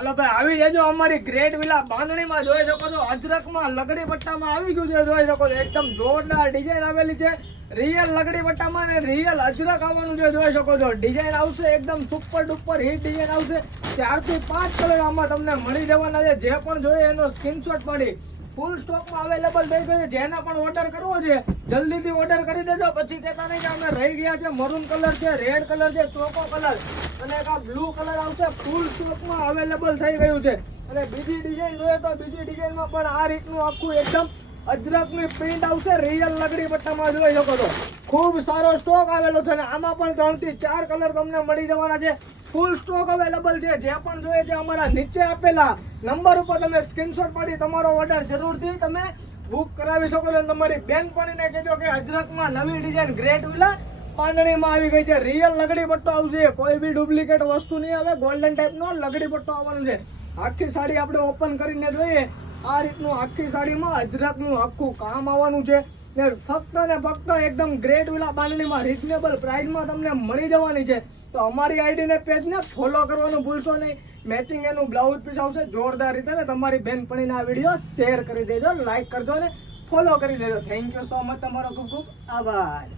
હાલો ભાઈ આવી જજો અમારી ગ્રેટ વિલા બાંધણીમાં, જોઈ શકો છો અજરકમાં લગડી પટ્ટામાં આવી ગયું છે, જોઈ શકો છો એકદમ જોરદાર ડિઝાઇન આવેલી છે, રિયલ લગડી પટ્ટામાં ને રિયલ અજરક આવવાનું છે, જોઈ શકો છો ડિઝાઇન આવશે એકદમ સુપર ડુપર હિટ ડિઝાઇન આવશે, 4 થી 5 કલર આમાં તમને મળી જવાના છે, જે પણ જોઈએ એનો સ્ક્રીનશોટ પડી ફૂલ સ્ટોકમાં અવેલેબલ થઈ ગયો છે, જેને પણ ઓર્ડર કરવો છે જલ્દીથી ઓર્ડર કરી દેજો, પછી કહેતા નહીં કે અમે રહી ગયા છે, મરૂન કલર છે, રેડ કલર છે, ચોકો કલર અને એક આ બ્લુ કલર આવશે, ફૂલ સ્ટોકમાં અવેલેબલ થઈ ગયું છે, અને બીજી ડિઝાઇન જોઈએ તો બીજી ડિઝાઇનમાં પણ આ રીતનું આખું એકદમ અજરકની પ્રિન્ટ આવશે, રિયલ લગડી પટ્ટામાં જોઈ શકો છો, ખૂબ સારો સ્ટોક આવેલો છે, અને આમાં પણ 3 થી 4 કલર તમને મળી જવાના છે, ફૂલ સ્ટોક અવેલેબલ છે, જે પણ જોઈએ છે અમારા નીચે આપેલા નંબર ઉપર તમે સ્ક્રીનશોટ પાડી તમારો ઓર્ડર જરૂરથી તમે બુક કરાવી શકો છો, તમારી બેનપણીને કહેજો કે અજરકમાં નવી ડિઝાઇન ગ્રેટ વિલા બાંધણીમાં આવી ગઈ છે, રિયલ લગડી પટ્ટો આવશે, કોઈ બી ડુપ્લિકેટ વસ્તુ નહીં આવે, ગોલ્ડન ટાઈપનો લગડી પટ્ટો આવવાનો છે, આખી સાડી આપણે ઓપન કરીને જોઈએ આ રીતનું આખી સાડીમાં અજરકનું આખું કામ આવવાનું છે, ને ફક્ત ને ફક્ત એકદમ ગ્રેટ વિલા બાંધણીમાં રિઝનેબલ પ્રાઇસમાં તમને મળી જવાની છે, તો અમારી આઈડીને પેજને ફોલો કરવાનું ભૂલશો નહીં, મેચિંગ એનું બ્લાઉઝ પીસ આવશે જોરદાર રીતે, ને તમારી બેનપણીને આ વિડીયો શેર કરી દેજો, લાઈક કરજો ને ફોલો કરી દેજો, થેન્ક યુ સો મચ, તમારો ખૂબ ખૂબ આભાર।